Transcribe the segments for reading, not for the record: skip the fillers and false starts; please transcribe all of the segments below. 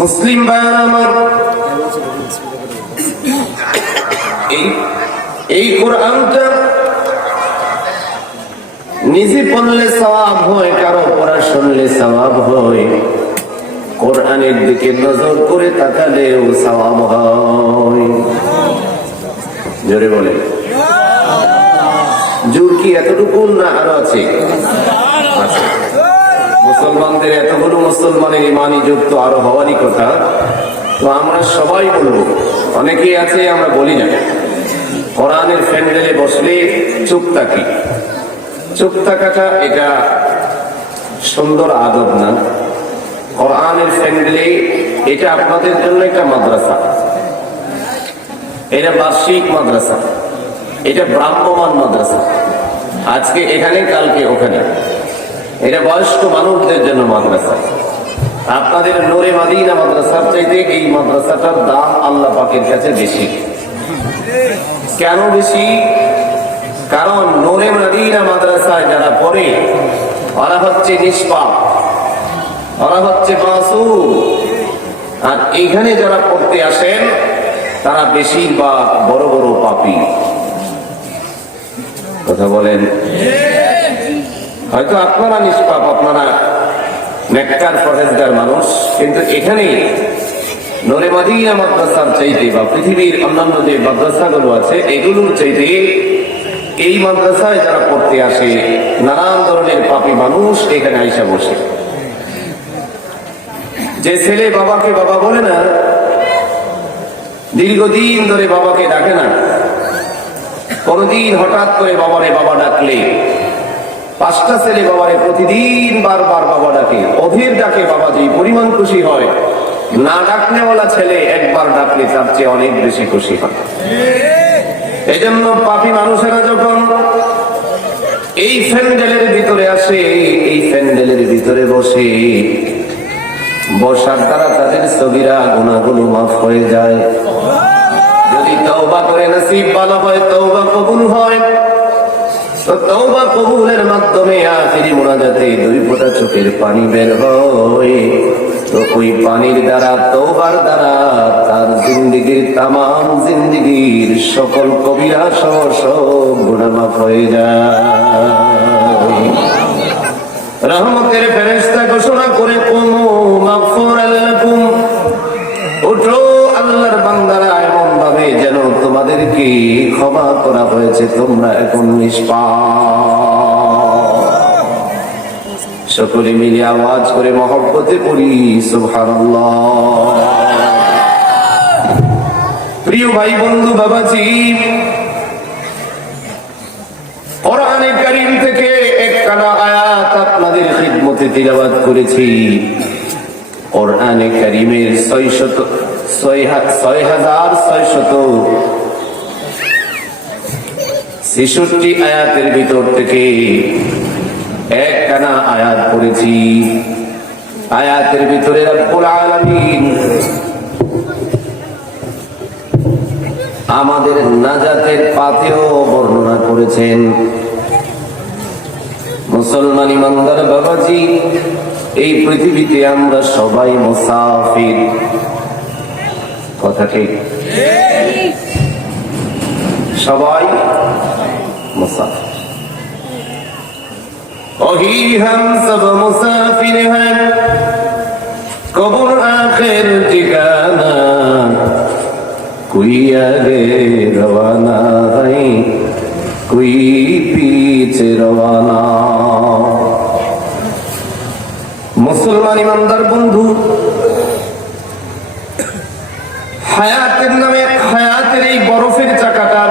মুসলিম ভাই আমার, এই কোরআনটা নিজে পড়লে সওয়াব হয়, কারো পড়া শুনলে সওয়াব হয়, কোরআনের দিকে নজর করে তাকালেও সওয়াব হয়। জোরে বলে, জোর কি এতটুকু না আরো আছে? মুসলমানদের এতগুলো মুসলমানের ইমানি যুক্ত আরো হওয়ারই কথা। তো আমরা সবাই বলবো, অনেকেই আছে আমরা বলি না, কোরআনের প্যান্ডেলে বসলে চুপ থাকি। চুপ থাকাটা এটা সুন্দর আদব না। কোরআনের প্যান্ডেলে এটা আপনাদের জন্য একটা মাদ্রাসা, এটা বার্ষিক মাদ্রাসা, এটা ভ্রাম্যমান মাদ্রাসা। আজকে এখানে, কালকে ওখানে। এটা বয়স্ক মানুষদের জন্য মাদ্রাসা। আপনাদের নূরে মদিনা মাদ্রাসার চাইতে এই মাদ্রাসাটার দাম আল্লাহ পাকের কাছে বেশি। কেন বেশি? কারণ নূরে মদিনা মাদ্রাসায় যারা পড়ে ওরা হচ্ছে নিষ্পাপ, ওরা হচ্ছে মাসুম। আর এইখানে যারা পড়তে আসেন তারা বেশিরভাগ বড় বড় পাপী। কথা বলেন। হয়তো আপনারা নিষ্পাপ, আপনারা নেককার পরহেজগার মানুষ, কিন্তু এখানে নূরে মদিনা মাদ্রাসার চাইতে বা পৃথিবীর অন্যান্য যে মাদ্রাসাগুলো আছে এগুলোর চাইতে এই মাদ্রাসায় যারা পড়তে আসে নানান ধরনের পাপী মানুষ এখানে আইসা বসে। যে ছেলে বাবাকে বাবা বলে না, দীর্ঘদিন ধরে বাবাকে ডাকে না, কোনদিন হঠাৎ করে বাবারে বাবা ডাকলে, 5টা ছেলে বাবারে প্রতিদিন বারবার বাবা ডাকে, অধীর ডাকে, বাবা যে পরিমাণ খুশি হয়, না ডাকনেওয়ালা ছেলে একবার ডাকলে তার চেয়ে অনেক বেশি খুশি হয়। এই জন্য পাপী মানুষেরা যখন এই প্যান্ডেলের ভিতরে আসে, এই প্যান্ডেলের ভিতরে বসে, বসার দ্বারা তাদের সগীরা গুনাহগুলো মাফ হয়ে যায়। যদি তওবা করে নসিব ভালো হয়, তওবা কবুল হয়, তো তওবা কবুলের মাধ্যমে আখিরি মুনাজাতে 2 ফোঁটা চোখের পানি বের হয়। তো ওই পানির দ্বারা, তওবার দ্বারা তার জিন্দেগীর তামাম জিন্দেগীর সকল কবিরা সব গুনাহ মাফ হয়ে যায়। রহমতের ফেরেশতা ঘোষণা করে, কুমু মাগফুরাল লাকুম, ওঠো আল্লাহর বান্দারা, এমন ভাবে যেন তোমাদেরকে ক্ষমা করা হয়েছে, তোমরা এখন নিষ্পাপ। সকলে মিলে আওয়াজ করে মহব্বতে পড়ি সুবহানাল্লাহ। প্রিয় ভাই বন্ধু বাবাজি, কোরআনে কারীম থেকে একখানা আয়াত আপনাদের খিদমতে তিলাওয়াত করেছি। কোরআনে কারীমের 6666 আয়াতের ভিতর থেকে একখানা আয়াত পড়েছি। আয়াতের ভিতরে রব্বুল আলামিন আমাদের নাজাতের পাথেও বর্ণনা করেছেন। মুসলমান ইমানদার বাবাজি, এই পৃথিবীতে আমরা সবাই মুসাফির। কথা ঠিক? সবাই মুসাফির। वही हम सब मुसाफिर हैं, कब्र आखिर ठिकाना, कोई आगे रवाना है, कोई पीछे रवाना। मुसलमान ईमानदार बंधु, হায়াতের নামে হায়াতের এই বরফের চাকাটা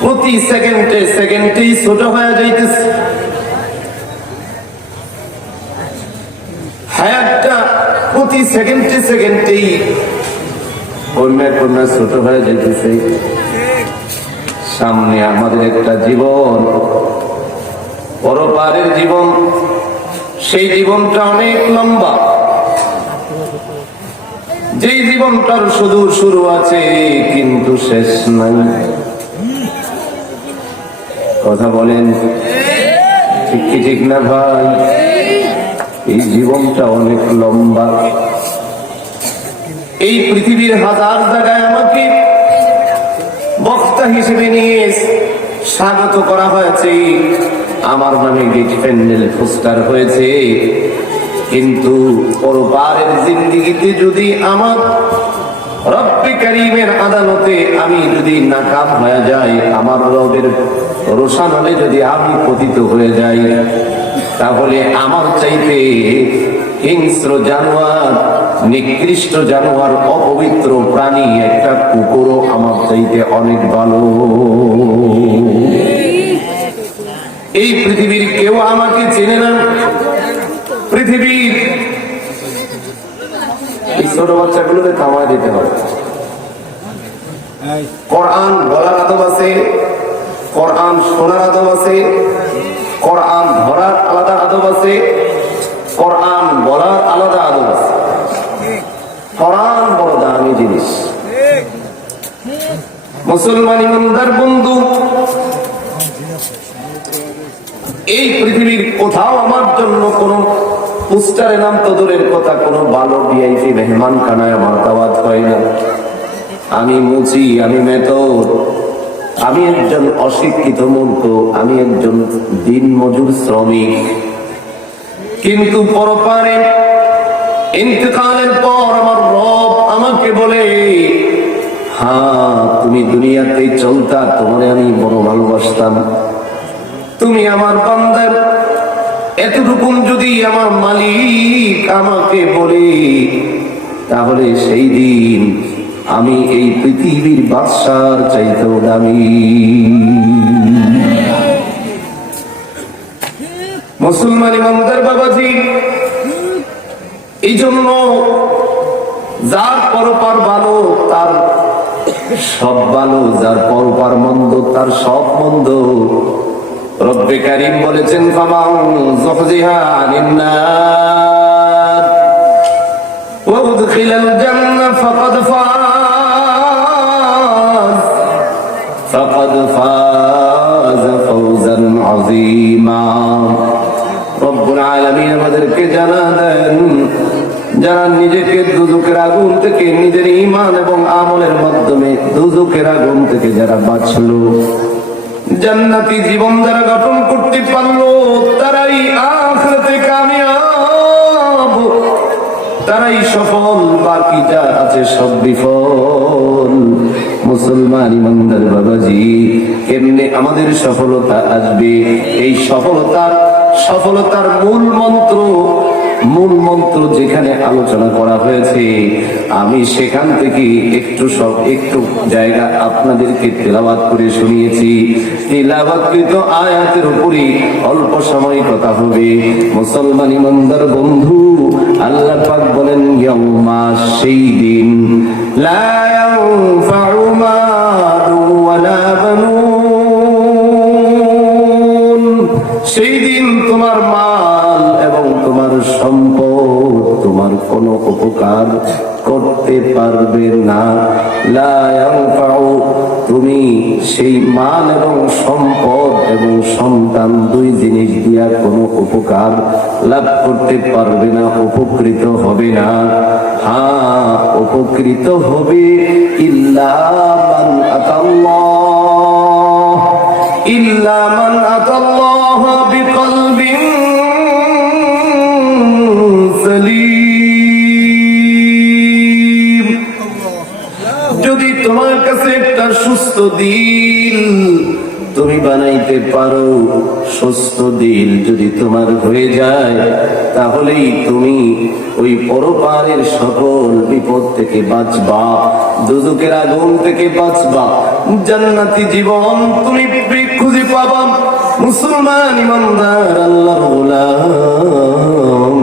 প্রতি সেকেন্ডে সেকেন্ডেই ছোট হয়ে যাইতেছে। হায়াতটা প্রতি সেকেন্ডে সেকেন্ডেই কন্যা ছোট হয়ে যাইতেছে। সামনে আমাদের একটা জীবন, পরপারের জীবন, সেই জীবনটা অনেক লম্বা। যে জীবনটার শুধু শুরু আছে কিন্তু শেষ নাই। কথা বলেন ঠিক কি ঠিক না ভাই? এই জীবনটা অনেক লম্বা। এই পৃথিবীর হাজার জায়গায় আমাকে বক্তা হিসেবে নিয়ে স্বাগত করা হয়েছে, আমার নামে গেট প্যান্ডেল পোস্টার হয়েছে, কিন্তু পরপারের জিন্দেগিতে যদি আমার রব্বে কারীমের আদালতে আমি যদি নাকাম হয়ে যাই, আমার রবের রোশানলে যদি আমি পতিত হয়ে যাই, তাহলে আমার চাইতে হিংস্র জানোয়ার, নিকৃষ্ট জানোয়ার, অপবিত্র প্রাণী একটা কুকুরও আমার চাইতে অনেক ভালো। এই পৃথিবীর কেউ আমাকে চেনে না। পৃথিবীর এই ছোট বাচ্চাগুলোকে থামায় দিতে হবে। কোরআন বলার আদব আছে, কোরআন শোনার আদব আছে, কোরআন ধরার আলাদা আদব আছে, কোরআন বলার আলাদা আদব আছে। কোরআন বড় দামি জিনিস। মুসলমান ইমানদার বন্ধু, এই পৃথিবীর কোথাও আমার জন্য কোন পোস্টারে নাম তো দূরের কথা, কোন ভালো ভিআইপি মেহমান খানায় আমার দাওয়াত হয় না। আমি মুচি, আমি মেথর, আমি একজন অশিক্ষিত মূর্খ, আমি একজন দিন মজুর শ্রমিক। কিন্তু পরপারে ইন্তেকালের পর আমার রব আমাকে বলে, হ্যাঁ তুমি দুনিয়াতে চলতা, তোমারে আমি বড় ভালোবাসতাম, তুমি আমার বান্দা। এতটুকু যদি আমার মালিক আমাকে বলে, তাহলে সেই দিন আমি এই পৃথিবীর বাদশার চাইতেও দামি। মুসলমান ইমানদার বাবাজি, এই জন্য যার পরপার ভালো তার সব ভালো, যার পরপার মন্দ তার সব মন্দ। রব্বে কারীম বলেছেন, ফামান যুহজিহা আনিন নার ওয়া উদখিলাল জান্নাহ ফাকাদ ফাজ ফাওজান আযীমা। রব্বুল আলামিন আমাদেরকে জানা দেন, যারা নিজেকে দুজকের আগুন থেকে নিজের ঈমান এবং আমলের মাধ্যমে দুজকের আগুন থেকে যারা বাঁচলো, জান্নাতি জীবন যারা গঠন করতে পারলো, তারাই আখিরাতে কামিয়াব, তারাই সফল। বাকি যা আছে সব বিফল। মুসলমান ইমানদার বাবাজি, কেমনে আমাদের সফলতা আসবে? এই সফলতার মূল মন্ত্র যেখানে আলোচনা করা হয়েছে, আমি সেখান থেকে একটু জায়গা আপনাদেরকে তেলাওয়াত করে শুনিয়েছি। তেলাওয়াতকৃত আয়াতের উপরই অল্প সময় কথা হবে। মুসলমান ইমানদার বন্ধু, আল্লাহ পাক বলেন, ইয়াউমা, সেই দিন, লা ইয়ানফাউ মালু ওয়ালা বানুন, সেই দিন তোমার মাল এবং তোমার সম্পদ তোমার কোনো উপকার করতে পারবে না। লা ইয়ানফাউ, তুমি সেই মাল এবং সম্পদ এবং সন্তান দুই জিনিস দিয়া কোনো উপকার লাভ করতে পারবে না, উপকৃত হবে না। হ্যাঁ, উপকৃত হবে ইল্লা মান আতাল্লাহ বিকলবিন সালিম। যদি তোমার কাছে একটা সুস্থ দিল তুমি বানাইতে পারো, সুস্থ দিল যদি তোমার হয়ে যায়, তাহলেই তুমি ওই পরপারের সকল বিপদ থেকে বাঁচবা, দুজকের আগুন থেকে বাঁচবা, জান্নাতি জীবন তুমি খুঁজে পাবা। মুসলমান ইমানদার আল্লাহর গোলাম,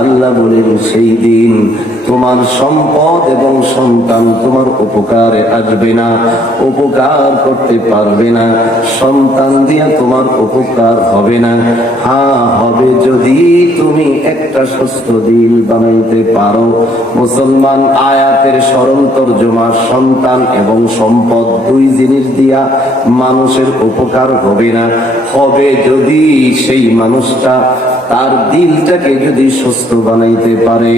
আল্লাহ বলেন, সেই দিন তোমার সম্পদ এবং সন্তান তোমার উপকারে আসবে না, উপকার করতে পারবে না, সন্তান দিয়ে তোমার উপকার হবে না। হ্যাঁ, হবে যদি তুমি একটা সুস্থ দিল বানাইতে পারো। মুসলমান, আয়াতের সরল তরজমা, সন্তান এবং সম্পদ দুই জিনিস দিয়া মানুষের উপকার হবে না, হবে যদি সেই মানুষটা তার দিলটাকে যদি সুস্থ বানাইতে পারে।